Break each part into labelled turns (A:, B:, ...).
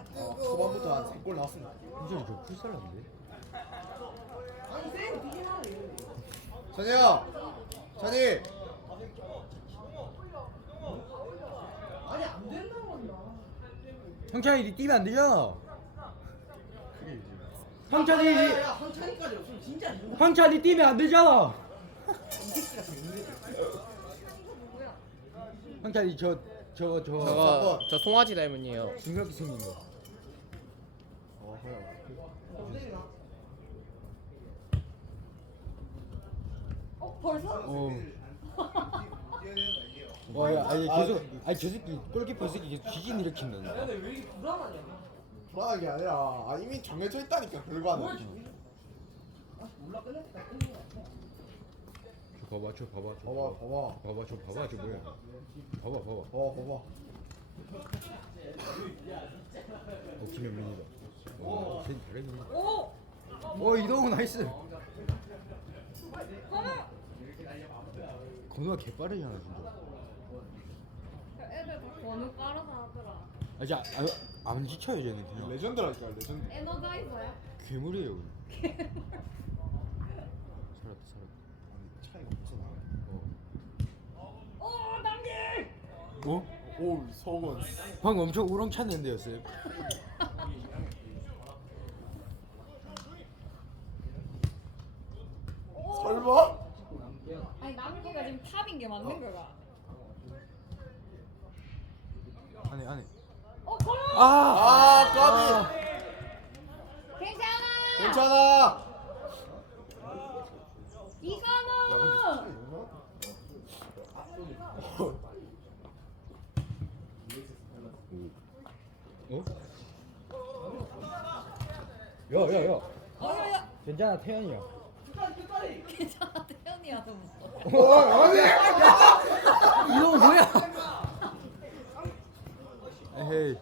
A: 초반부터 한 3골 나왔습니다.
B: 현철이 저 풀살났는데?
A: 찬이 형! 찬이!
B: 형찬이 니 뛰면 안 되잖아.
A: 그게 이제
B: 형찬이
C: 황찬이까지 없으면 진짜 안 된다.
B: 형찬이 뛰면 안 되잖아. 형찬이
D: 저거 저 송아지 닮은이에요.
B: 중력이 생긴 거.
E: 벌써?
B: 야, 아니 계속 아니 저 새끼 골키퍼 새끼 계속 지진 일으킨다.
C: 근데 왜 이렇게 불안하냐?
A: 불안한 게 아니라 이미 정해져 있다니까 결과는.
C: 몰라 끝날 때까지 끝낸 거 같아.
B: 저 봐봐 저 봐봐 저
A: 봐봐 봐봐
B: 봐봐 저 봐봐 저 뭐야? 봐봐 봐봐.
A: 봐봐.
B: 김현민이다. 쟤 잘했네.
E: 오!
B: 이동훈 나이스.
E: 가만!
B: 건우가 개 빠르잖아 진짜.
E: 애들 다 번호 빠르다 하더라.
B: 진짜 안 지쳐요 쟤는 그냥.
A: 레전드라니까 레전드.
E: 에너자이저야?
B: 괴물이에요. 그냥. 살았다.
A: 차이가 없어 나.
E: 오! 남기!
B: 어?
A: 오 서건.
B: 방금 엄청 우렁찼는데였어요.
A: 설마?
E: 아니 남기가 지금 탑인 게 맞는 거가.
B: 안에.
E: 걸어!
A: 아 까비.
E: 괜찮아!
A: 괜찮아.
E: 이거는!
B: 어? 야야야.
E: 어여여!
B: 괜찮아 태연이야.
E: 괜찮아 태연이야 좀 무서워.
A: 아니.
B: 이거 뭐야? 에헤이.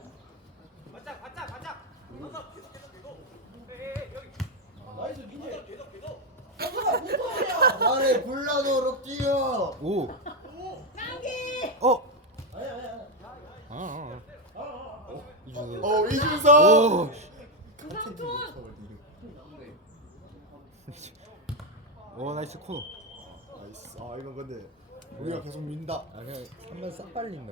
A: 아니 불나도록 뛰어.
B: 오.
E: 남기!
B: 이준호.
A: 이준석.
B: 오.
E: 구상촌!
B: 나이스 코너.
A: 나이스. 이건 근데 우리가 계속 민다.
B: 그냥 한번 싹 빨린다.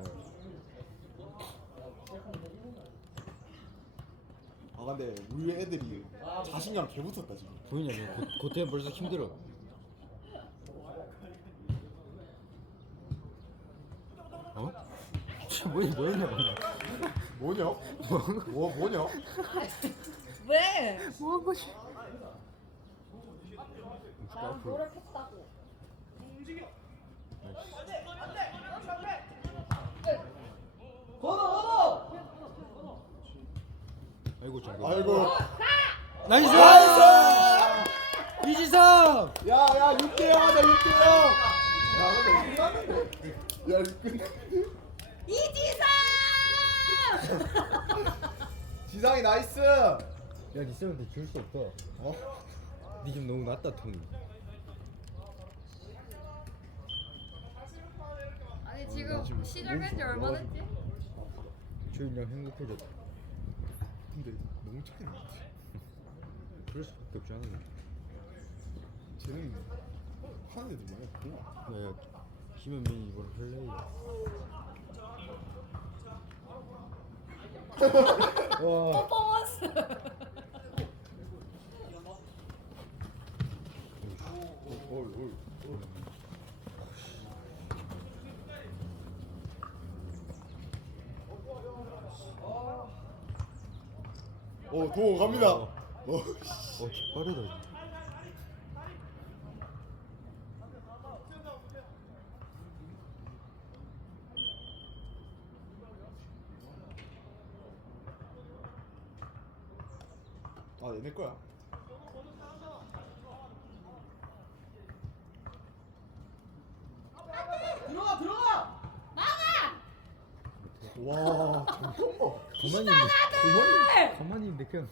A: 근데 우리 애들이 자신감 개 붙었다 지금.
B: 보이냐? 고태현 벌써 힘들어. 어? 뭐였냐 방금?
A: 뭐냐?
E: 왜?
B: 뭐한 거지?
E: 나랑 노력했다고.
B: 아이고 잘.
A: 아이고.
B: 나이스! 이지성!
A: 야 6대0 하자 6대0. 야 근데 야
E: 이지상!
A: 지상이 나이스.
B: 야, 니쌤한테 줄 수 없다. 니 지금 너무 낮다 톤이.
E: 아니 지금 시작한 지 얼마 됐지?
B: 주인이랑 행복해졌다.
A: 근데 너무 차이 나지.
B: 그럴 수밖에 없지 않아.
A: 쟤는 하는 애들 많이 없구나.
B: 야, 김현민이 이번 플레이. 와.
E: 퍼포먼스!
A: 동호 갑니다.
B: 빠르다.
A: 얘네 거야.
C: 들어가!
A: 와 잠깐만.
B: 가만히 있는데 그냥.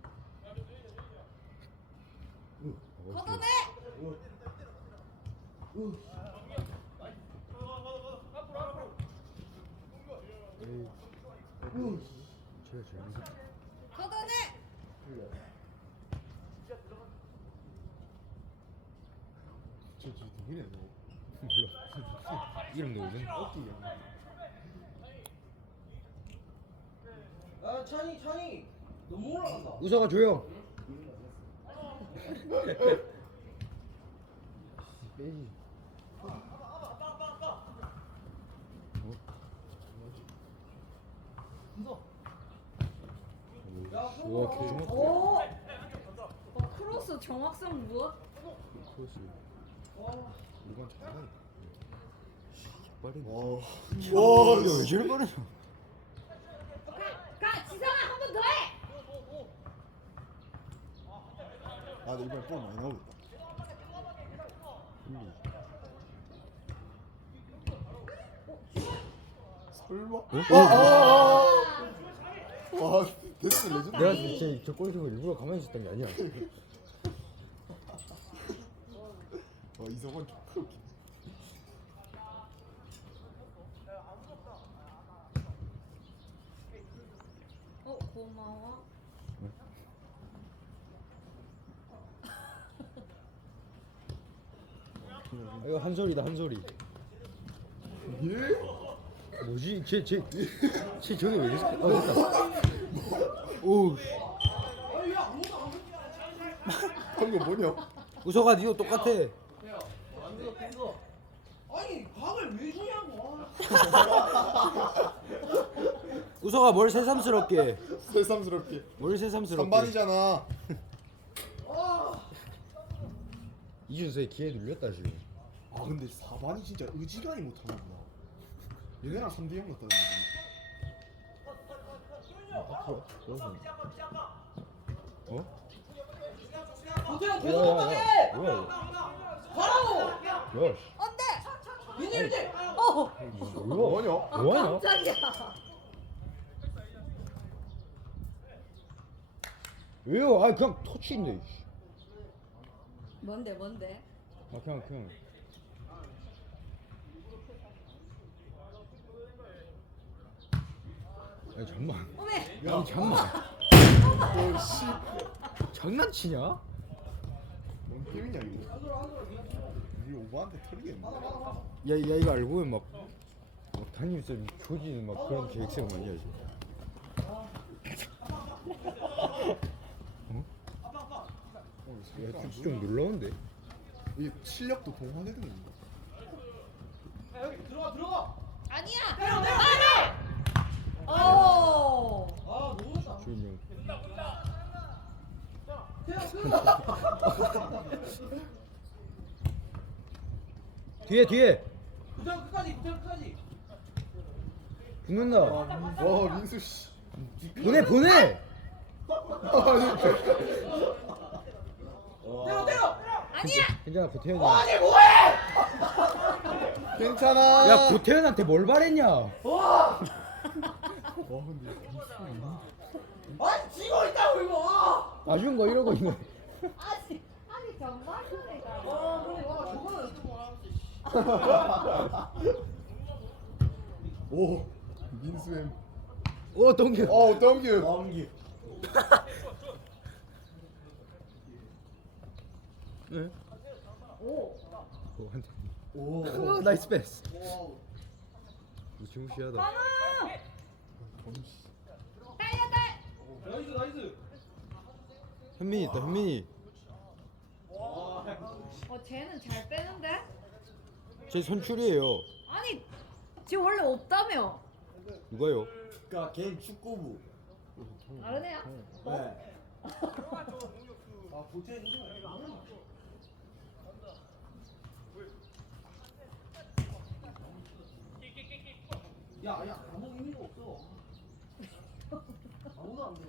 E: 걷어내!
B: 에이. 제가 제일 무섭다.
E: 걷어내.
A: 저 누구냐 너?
B: 몰라. 이름 누구든?
C: 야 찬이 너무 올라간다.
B: 우서가 조용. 빼지. 와, 개정확해.
E: 오. 크로스 정확성 무엇?
B: 크로스. 누가 잘하네. 빠르네.
A: 와,
B: 왜 저리 빠르냐?
E: 가 지성아 한 번 더 해.
A: 아, 나 이번에 볼 많이 나오겠다. 설마? 와, 됐어 레전드.
B: 내가 진짜 저 골키퍼 일부러 가만히 있었던 게 아니야.
A: 와, 이성원 좀 크게.
E: 고마워.
B: 이거 한 소리다 한 소리.
A: 예?
B: 뭐지? 쟤 저기 왜 이랬어? 됐다. 오,
A: 방금 뭐냐?
B: 우서가 니도 똑같아.
C: 아니 각을 왜 주냐고.
B: 우서가 뭘 새삼스럽게.
A: 새삼스럽게.
B: 뭘 새삼스럽게.
A: 3반이잖아.
B: 이준서의 기회 눌렸다 지금.
A: 아, 근데 4반이 진짜 의지간이 못하는구나. 얘네랑 3대0 같다는
B: 앞으로. 어?
C: 도태형 계속 깜빡해.
B: 뭐야 이거?
C: 가라고.
B: 야, 씨.
E: 안돼.
C: 민일지.
B: 뭐야? 뭐하냐?
E: 깜짝이야.
B: 왜요? 아 그냥 터치인데. 씨.
E: 뭔데?
B: 아 그냥. 아니 잠만.
E: 어메.
B: 아니 잠만.
A: 거. 씨.
B: 장난치냐?
A: 뭔 게임이냐 이거. 우리 오버한테 털리겠네.
B: 야 이거 알고 보면 막 담임쌤 조지는 막 그런 계획생 많이 하지. 어? 야 좀 놀라운데?
A: 이 실력도 동화되는 건가?
C: 야 여기 들어가.
E: 아니야.
C: 내려.
E: 오.
C: 아 너무 좋다.
B: 조인이 형. 뒤에
C: 도태형 끝까지.
B: 붙는다.
A: 와, 민수 씨.
B: 보내.
C: 때려.
E: 아니야.
B: 괜찮아 고태현이.
C: 아니 뭐해?
A: 괜찮아.
B: 야 고태현한테 뭘 바랬냐?
A: 와, 근데
C: 아니 지고 있다고 이거.
B: 아쉬운 거 이러고 있네.
E: 아직 정말이네.
C: 아 근데 와 저거는 어떻게 뭐라지?
A: 오, 민수엠.
B: 오 동규.
A: 덩규.
B: 네.
E: 오.
B: 한대.
A: 오.
B: 나이스 패스. 무시무시하다.
E: 가나. 달려.
C: 나이스.
B: 현민이 있다 현민이.
E: 쟤는 잘 빼는데?
B: 제 선출이에요.
E: 아니, 쟤 원래 없다며.
B: 누가요?
A: 그러니까 개인 축구부.
E: 다른 애야?
A: 네.
C: 아 도태형 이거 안 해. 야 아무 의미가 없어. 아무도 안 돼.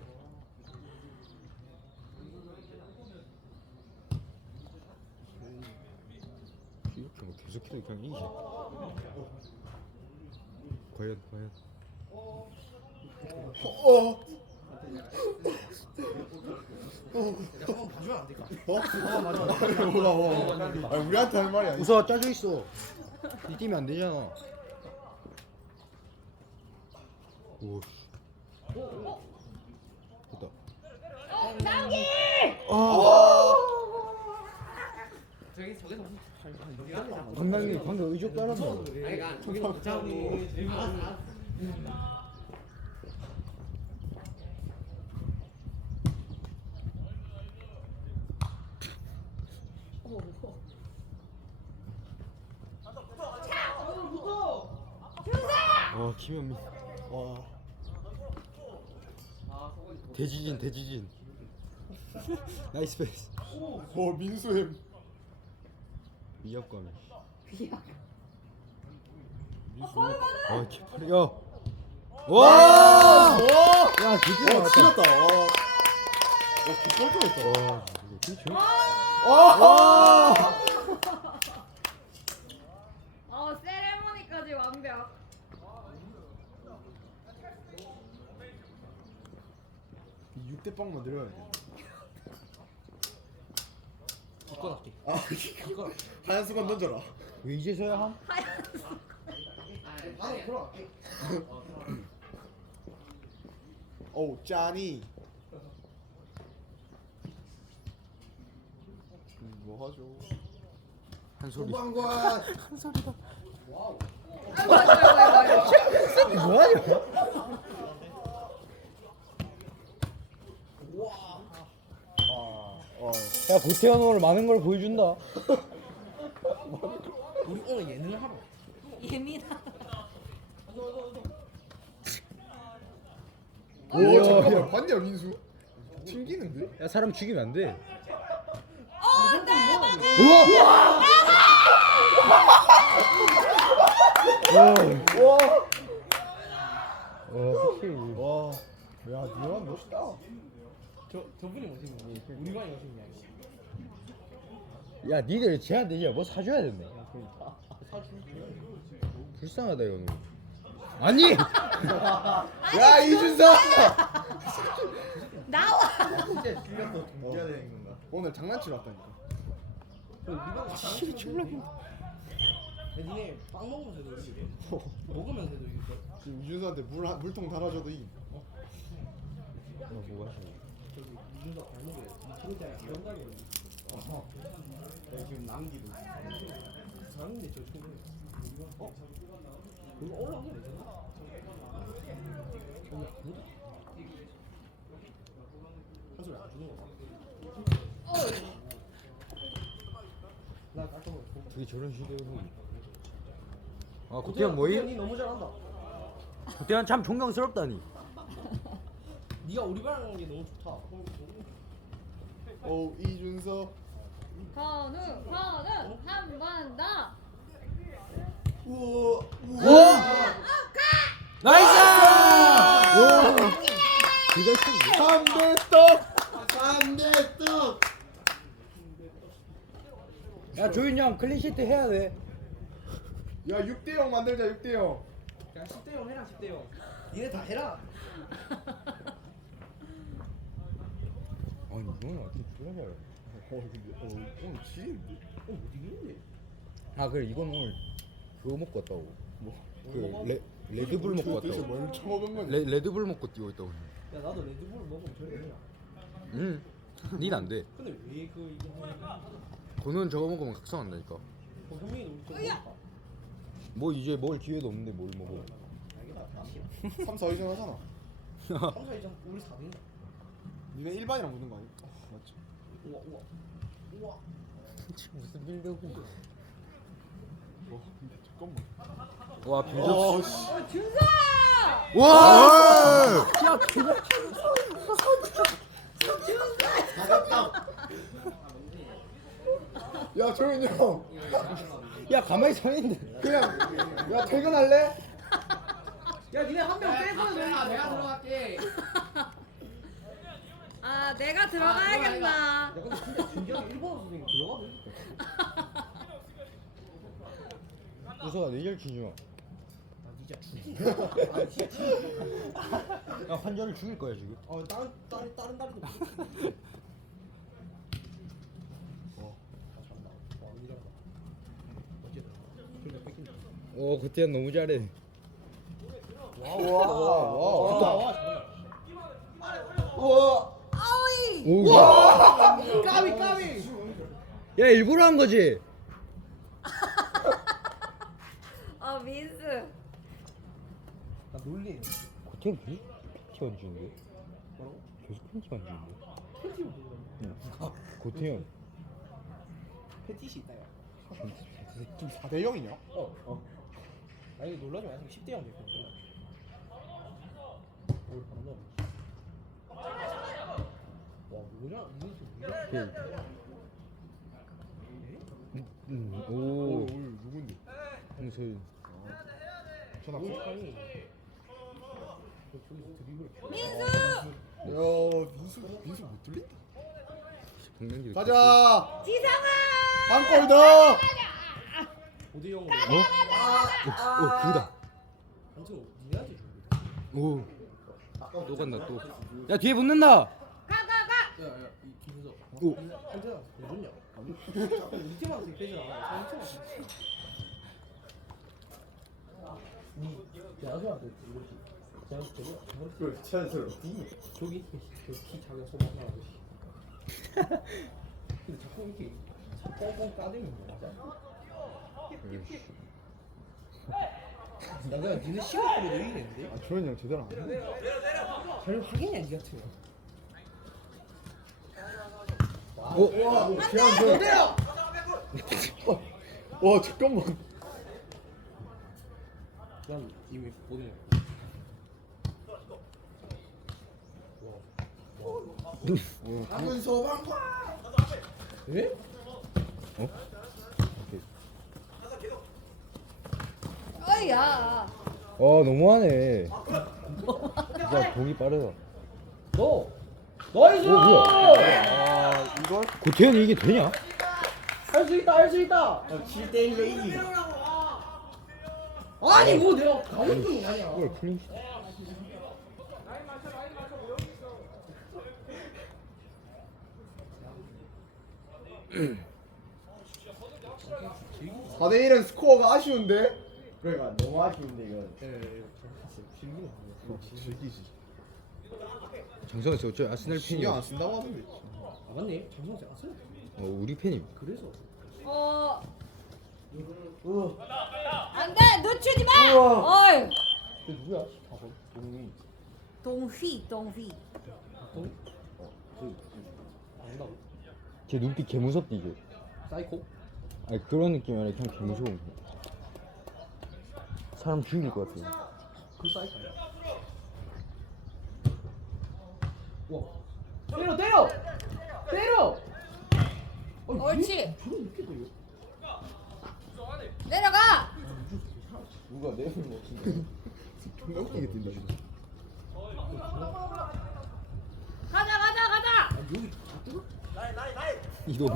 B: 이렇게 뭐 계속해도 그냥 이기지. 과연.
A: 어.
C: 한번 봐주면 안 될까?
A: 아 우리한테 할 말이 아니야.
B: 우서 짜져 있어. 니 뛰면 안 되잖아. 오. 됐다.
E: 나기.
D: 저기서
B: 감독님 방금 의족 따랐나?
D: 아이가 저기서 부장이
B: 김현민.
A: 와.
B: 대지진. 나이스 패스.
A: 민수햄.
B: 위협감이.
E: 비야.
B: 개팔이. 야. 와! 야, 드디어 나왔다.
A: 치렀다. 개쩔쩔했다.
B: 와, 이거 그렇죠?
E: 세레모니까지 완벽.
A: 이 6대 빵 만들어야 돼.
C: 기껏 할게.
A: 하얀 수건 던져라.
B: 왜 이제서야 함?
C: 나도 들어갈게.
A: 오 짜니. 뭐 하죠?
B: 한 소리.
A: 소방관.
E: 아이고.
B: 뭐하냐? 야, 고태현 오늘 많은 걸 보여준다.
C: 우리 오늘 예능을 하러.
E: 예민하.
A: 오 잠깐만 봤냐 민수? 튕기는데?
B: 야, 사람 죽이면 안 돼.
A: 와.
B: 확실히.
A: 와. 야 니가 멋있다.
C: 저분이 오신 분이 우리 반이 오신 분이 아니야.
B: 야, 니들 제한 되지 뭐 사줘야 된다. 불쌍하다 이거는. 아니.
A: 야 이준석.
E: 나와.
A: 진짜 죽였어. 죽여야 되는 건가? 오늘 장난치러 왔다니까.
C: 니네 빵 먹으면서도 이기고 먹으면서도 이기고.
A: 지금 이준석한테 물통 달아줘도 이.
B: 뭐가
C: 저기 이준석 발목에 2kg짜리 건강이 내가 지금 남기도 남는데 저 친구 이거 올라오면 되잖아. 한 소리 안 주는 거 봐. 나 깜짝 놀랐어.
B: 되게 저런 시대로. 아, 고태현 뭐임?
C: 니 너무 잘한다.
B: 고태현 참 존경스럽다니.
C: 네가 우리 반하는 게 너무 좋다.
A: 오 이준석.
E: 건우 한 번 더.
A: 우와.
B: 나이스! 와! 그걸
A: 3대 떡. 3대 떡.
B: 야, 조윤이 형 클린시트 해야 돼.
A: 야 6대0 만들자 6대0.
C: 야 10대 0 해라 10대 0. 니네 다 해라.
B: 아니, 이거는 어떻게 들어가요?
A: 근데 오늘 지인데.
C: 못 이기는데.
B: 아, 그래, 이건 오늘 그거 먹고 왔다고.
A: 뭐?
B: 그 레드불 먹고
A: 도대체
B: 왔다고.
A: 뭘 처먹은 거냐?
B: 레드불 먹고 뛰고 있다고.
C: 야 나도 레드불 먹으면 저리 되냐.
B: 응. 닌 안 돼.
C: 근데 왜 그 이거 하냐.
B: 그는 저거 먹으면 각성한다니까.
C: 현민이 우리 좀 먹을까?
B: 뭐 이제 먹을 기회도 없는데 뭘 먹어.
A: 3, 4, 2전 하잖아.
C: 3, 4, 2장 우리 4등이다.
A: 니네 일반이랑 붙는 거 아니야? 맞지?
C: 우와
B: 무슨 빌드고.
A: 근데 잠깐만.
B: 와, 빌드.
A: 씨.
E: 준서.
B: 와!
A: 야 조현이 형.
B: 야, 가만히 서 있는데.
A: 그냥 야 퇴근할래?
C: 야 니네 한 명 빼고
D: 내가 들어갈게.
E: 아 내가 들어가야겠나.
C: 야 근데 진짜 진지하게 일본어 선생님 들어가도 있을까?
B: 우서가 내절 치지 마.
C: 나 진짜
B: 야 환자를 죽일 거야 지금.
C: 다른 다리도. 잘한다. 와 이러다. 어째? 그래 뺏긴다.
B: 오 고태현 너무 잘해.
A: 와.
E: 어이.
B: 오.
C: 까비.
B: 야 일부러 한 거지.
E: 민수.
C: 나 놀리네.
B: 고태현 계속 팬티 만지는데?
C: 뭐라고?
B: 계속 팬티 만지는데?
C: 팬티 만지는
B: 응. 고태현.
C: 패티시 있다 야.
A: 지금 4대 0이냐?
C: 아니 놀라지 마. 지금 10대 0 됐고. 오 바로 넣어. 와 뭐냐? 이게 지금 뭐야?
B: 오.
A: 누군데?
B: 홍서윤.
A: 전화.
C: 아니. 저기서 드리블.
E: 민수.
A: 야 민수 못 들린다.
B: 강남길.
A: 가자.
E: 지상아.
A: 한 골 더.
C: 5대 0으로.
B: 오 그다.
C: 한승 니네한테 줘.
B: 오. 또 간다 또. 야 뒤에 붙는다.
E: 가.
C: 야야 이 김서.
B: 오.
C: 한승아 왜 줬냐? 자꾸 우리 팀한테 빼잖아. 상대 팀한테. 니 야수한테 이렇게.
A: 그래 찬스로.
C: 저기 저키 작은 소방 하고. 근데 자꾸 이렇게 뻥뻥 까대는 거 맞아? 나 그냥 니네 시각으로 느리는데?
A: 주현이 형 제대로 안 해.
C: 잘 확인이야 니 같은 거.
B: 오.
A: 와 잠깐만.
C: 난 이미 보내.
A: 한근 소방.
C: 예?
B: 어?
E: 어이야.
B: 너무하네. 진짜 공이 빠르다.
C: 너! 나이스!
B: 오, 뭐야?
A: 아 이걸?
B: 고태현이 이게 되냐?
C: 할 수 있다 할 수 있다!
A: 7대 1 레이지.
C: 아니 뭐 내가 가만히 아니야.
B: 이걸 클린시.
A: 사 대 1은 스코어가 아쉬운데? 그러니까 너무 아쉬운데 이건.
C: 즐기는
A: 즐기지.
B: 장성현 씨 어째 아스날 팬이야?
A: 신경 안 쓴다고 하던데.
C: 아 맞네 장성재 아슬
B: 우리 팬임.
C: 그래서
E: 안돼 놓치지 마. 어이.
C: 그 누구야? 바보 동이
E: 동휘.
C: 동이? 안다고?
B: 제 눈빛 개 무섭디 이제.
C: 사이코?
B: 아니 그런 느낌이 아니라 그냥 개 무서워. 사람 죽일 것 같아.
C: 그 사이코야? 와 때려!
E: 옳지.
C: 저런 이렇게 돼요?
E: 내려가.
A: 누가 내 힘을 진짜. 존나 웃기게 뛴다.
E: 가자.
C: 아 여기 다 뜨거?
B: 이거.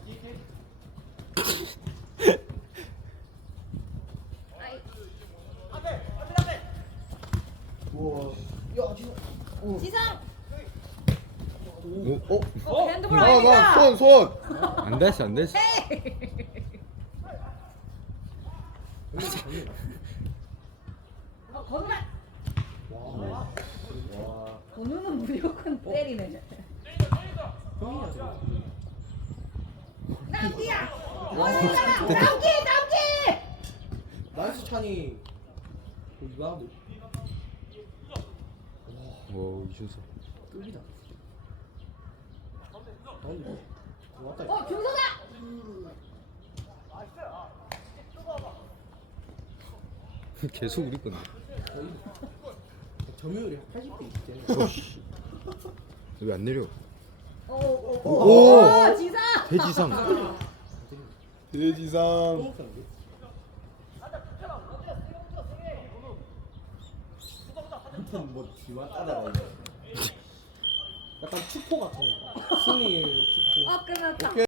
E: 아이.
A: 우와. 야 진짜.
E: 지상.
B: 오.
E: 핸드볼 아닙니다.
A: 손.
B: 안 됐어 안 됐어.
E: 건우라.
C: 와
E: 건우는 무조건 때리네.
C: 형이야 저거
E: 남기야. 남기.
C: 나이스 찬이 이거 하고
B: 오 이준석.
C: 끌리다 가운데 들어왔다
E: 중서다.
B: 계속 우리 건데.
C: 점유율이 80대 있잖아
B: 오씨. 왜 안 내려?
E: 오. 지상.
B: 대지상.
A: 대지상.
C: 똥싸는데?
A: 아무튼 뭐 뒤만 따라가.
C: 약간 축포 같은 거 승리의 축포
E: 끝났다.